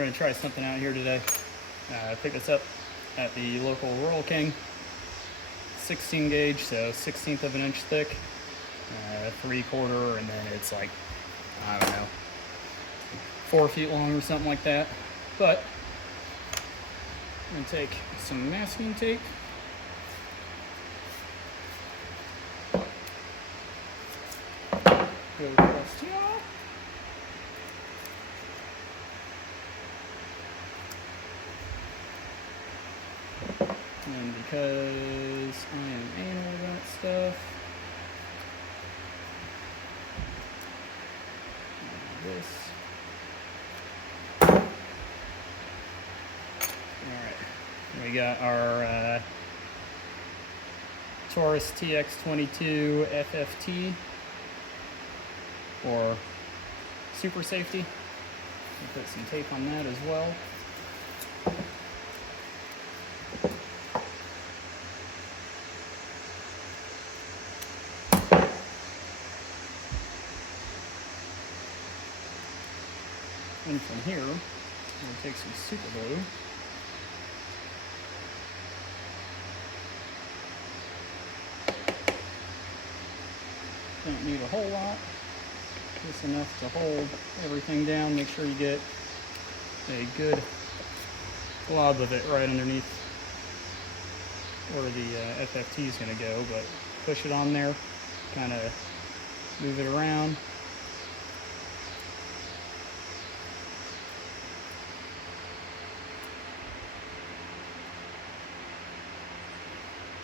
going to try something out here today. I picked this up at the local Rural King. 16 gauge, so 1/16 of an inch thick, 3/4, and then it's like, I don't know, 4 feet long or something like that. But I'm going to take some masking tape. Go across here. And because I am anal about stuff, this. Alright, we got our Taurus TX22 FFT, or Super Safety. I'll put some tape on that as well. And from here, we'll take some super glue. Don't need a whole lot, just enough to hold everything down. Make sure you get a good glob of it right underneath where the FFT is going to go, but push it on there, kind of move it around.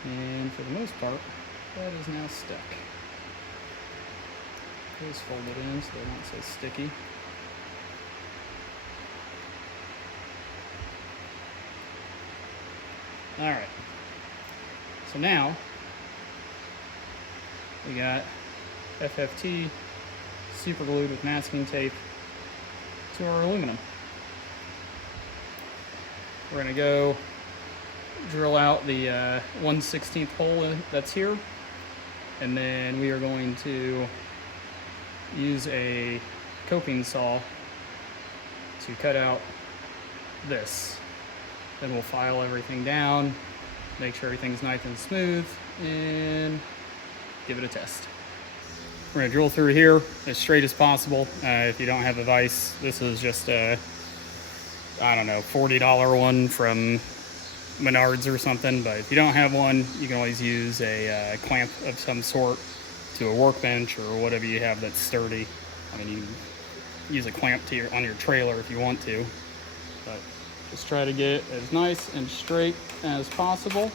And for the most part, that is now stuck. Just fold it in so they're not so sticky. Alright, so now we got FFT super glued with masking tape to our aluminum. We're going to go drill out the 1/16 hole that's here, and then we are going to use a coping saw to cut out this. Then we'll file everything down, make sure everything's nice and smooth, and give it a test. We're going to drill through here as straight as possible. If you don't have a vise, this is just a, I don't know, $40 one from Menards or something, but if you don't have one, you can always use a clamp of some sort to a workbench or whatever you have that's sturdy. I mean, you can use a clamp to on your trailer if you want to, but just try to get as nice and straight as possible.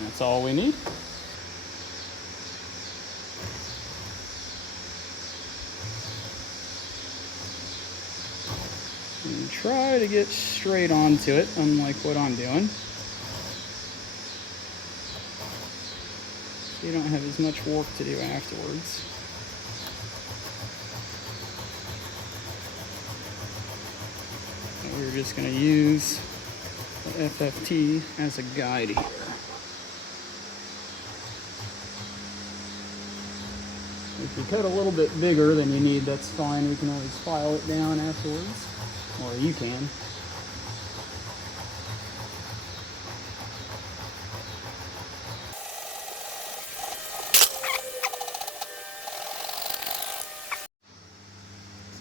That's all we need. And try to get straight onto it, unlike what I'm doing. So you don't have as much work to do afterwards. And we're just going to use the FFT as a guide here. If you cut a little bit bigger than you need, that's fine. We can always file it down afterwards. Or you can.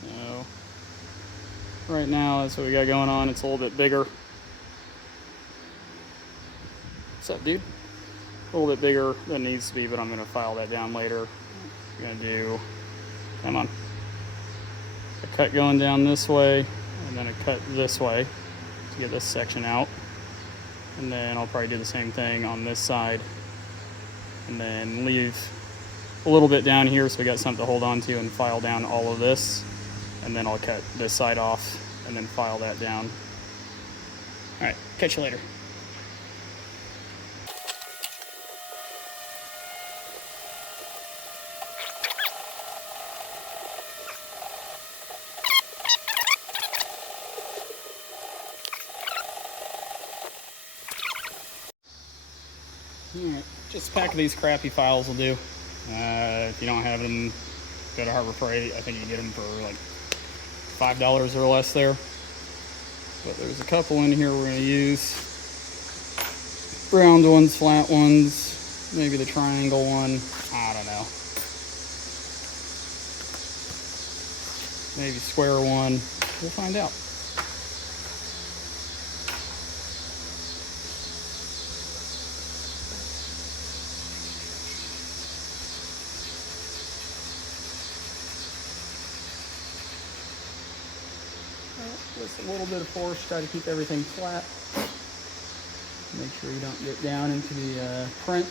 So, right now, that's what we got going on. It's a little bit bigger. What's up, dude? A little bit bigger than it needs to be, but I'm going to file that down later. I'm going to do, come on, a cut going down this way, and then a cut this way to get this section out. And then I'll probably do the same thing on this side, and then leave a little bit down here so we got something to hold on to, and file down all of this. And then I'll cut this side off and then file that down. All right, catch you later. Alright, Just a pack of these crappy files will do. If you don't have them, go to Harbor Freight. I think you can get them for like $5 or less there. But there's a couple in here we're going to use. Round ones, flat ones, maybe the triangle one. I don't know. Maybe square one. We'll find out. Just a little bit of force, try to keep everything flat. Make sure you don't get down into the print.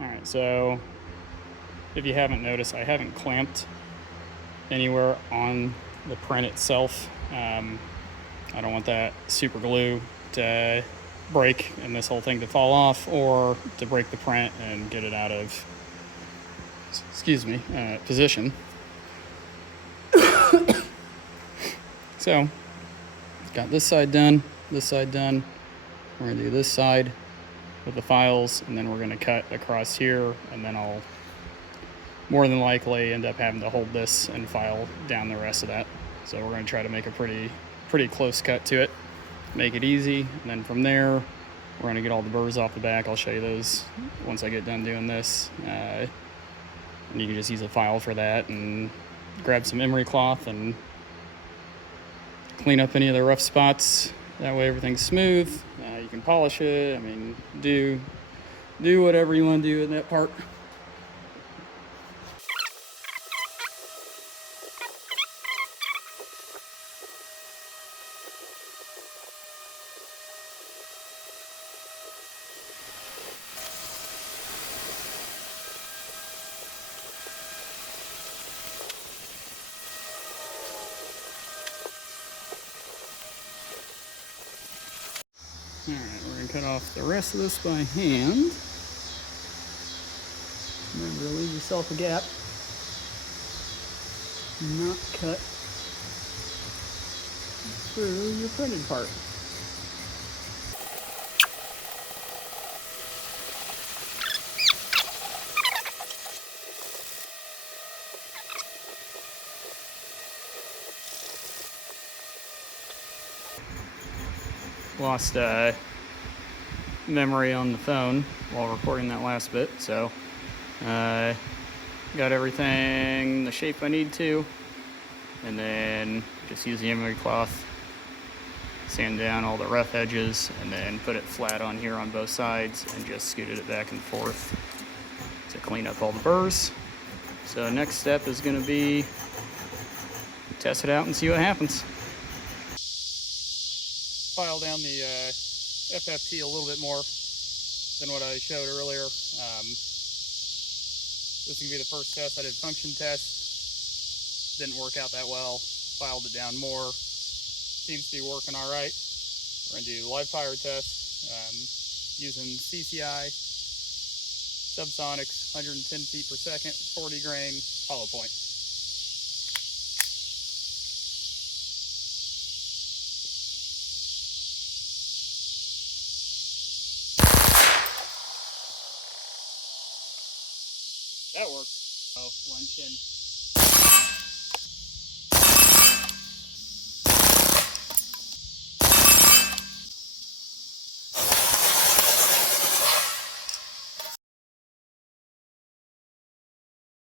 Alright, so if you haven't noticed, I haven't clamped anywhere on the print itself. I don't want that super glue to break and this whole thing to fall off, or to break the print and get it out of, position. So, got this side done, this side done. We're gonna do this side with the files, and then we're gonna cut across here, and then I'll more than likely end up having to hold this and file down the rest of that. So we're gonna try to make a pretty close cut to it, make it easy, and then from there we're gonna get all the burrs off the back. I'll show you those once I get done doing this. And you can just use a file for that and grab some emery cloth and clean up any of the rough spots. That way everything's smooth. You can polish it. I mean, do whatever you want to do in that part. Alright, we're going to cut off the rest of this by hand. Remember to leave yourself a gap. Not cut through your printed part. Lost memory on the phone while recording that last bit, so got everything the shape I need to, and then just use the emery cloth, sand down all the rough edges, and then put it flat on here on both sides and just scooted it back and forth to clean up all the burrs. So next step is going to be test it out and see what happens. File down the FFT a little bit more than what I showed earlier. This is going to be the first test. I did function test. Didn't work out that well. Filed it down more. Seems to be working all right. We're going to do live fire test using CCI, subsonics, 110 feet per second, 40 grain, hollow point. That works. Oh, luncheon.